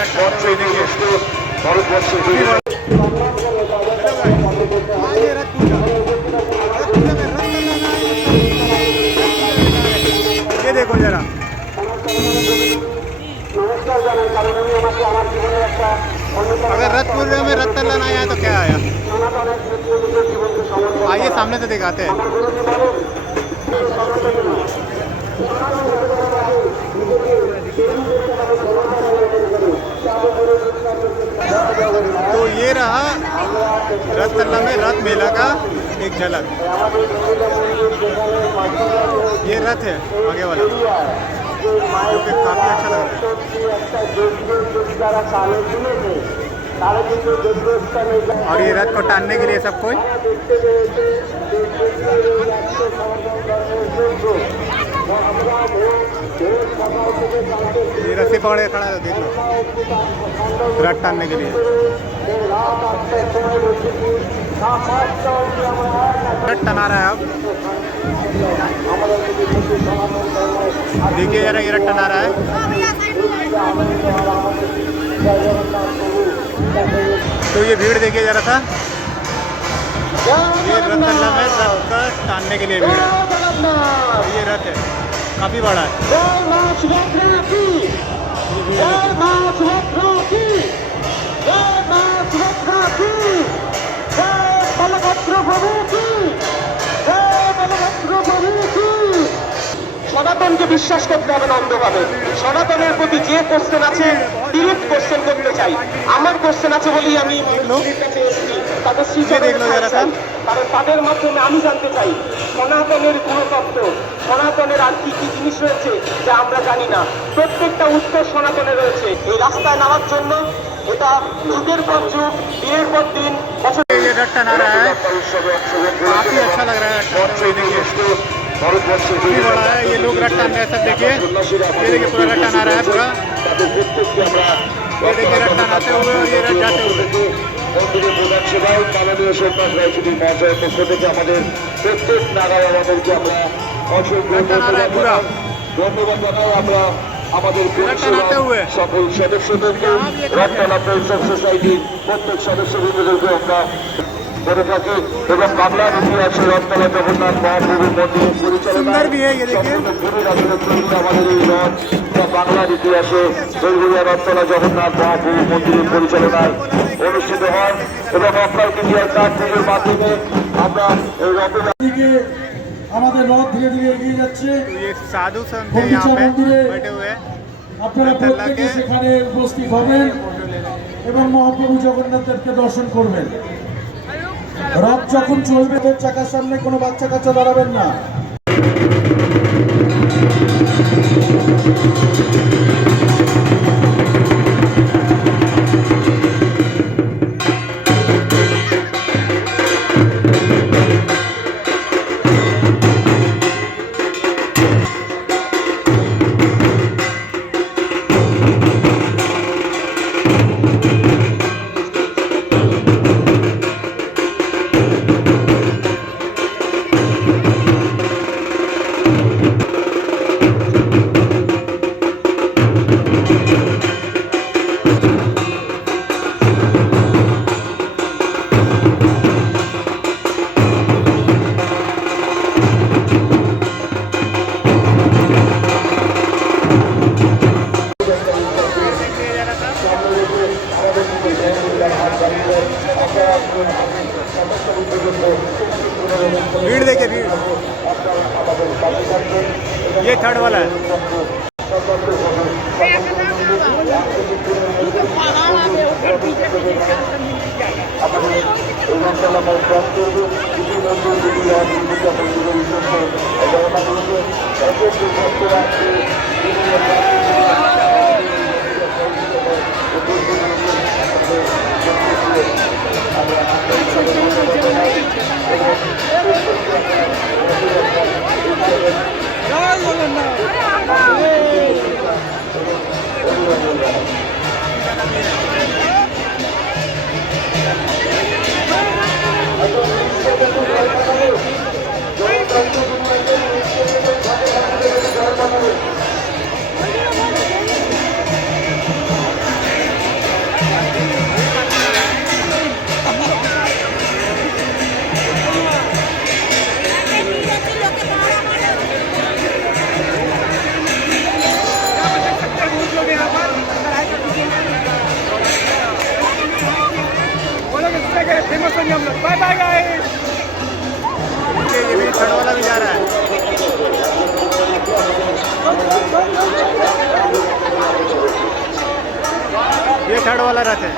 ये देखो जरा अगर रथपुर में रथ तल्ला आया तो क्या आया। आइए सामने से दिखाते हैं। तो ये रहा रथ तल्ला में रथ मेला का एक झलक। ये रथ है आगे वाला जो कि काफी अच्छा लग रहा है। और ये रथ को टानने के लिए सब कोई ये रस्सी पकड़े खड़ा है, देख लो रथ टानने के लिए। रथ टना रहा है अब, देखिए जरा ये रथ टना रहा है। तो ये भीड़ देखिए जरा था, ये रथ तल्ला में रथ का टानने के लिए भीड़ है। ये रथ है काफी बड़ा है। সনাতনকে বিশ্বাস করতে হবে না অন্ধভাবে। সনাতনের প্রতি যে কোশ্চেন আছে ডিরেক্ট কোশ্চেন করতে চাই। আমার কোশ্চেন আছে বলেই আমি তাদের কারণ তাদের মাধ্যমে আমি জানতে চাই সনাতনের গুণতত্ত্ব, সনাতনের আর কি কি জিনিস রয়েছে যা আমরা জানি না। প্রত্যেকটা উত্তর সনাতনে রয়েছে। এই রাস্তায় নামার জন্য এটা যুগের পর যুগ, দিনের পর দিন, বছর काफी अच्छा लग रहा है। काफी बड़ा है ये लोग रथ टान रहे हैं सब। देखिए ये देखिए पूरा रथ टाना रहा है पूरा। ये देखिए रथ टानाते हुए और ये रथ जाते हुए। মন্দিরের প্রধান সেবায় মাননীয় সোমনাথ রায়চৌধুরী মহাশয়ের পক্ষ থেকে আমাদের প্রত্যেক নাগার আমাদেরকে আমরা অসংখ্য ধন্যবাদ জানাই। আমরা আমাদের সকল সদস্যদেরকে রথতলা ফ্রেন্ডস অফ সোসাইটির প্রত্যেক সদস্যবৃন্দদেরকে আমরা করে থাকি এবং বাংলার ইতিহাসে রথতলা জগন্নাথ মহাপ্রভুর মন্দিরের পরিচালনায় আমাদের এই রথ বাংলার ইতিহাসে বেলঘরিয়া রথতলা জগন্নাথ মহাপ্রভুর মন্দিরের পরিচালনায় অনুষ্ঠিত হয় এবং অক্ষয় তৃতীয়ার কাঠ পুজোর মাধ্যমে আমরা এই রথের দিকে আমাদের রথ ধীরে ধীরে এগিয়ে যাচ্ছে। সাধু আপনারা প্রত্যেকে সেখানে উপস্থিত হবেন এবং মহাপ্রভু জগন্নাথদেবকে দর্শন করবেন। রথ যখন চলবে চাকার সামনে কোনো বাচ্চা কাচ্চা দাঁড়াবেন না। भीड़ देखिए भीड़, ये थर्ड वाला है। ये भी थर्ड वाला भी जा रहा है। ये थर्ड वाला रथ है।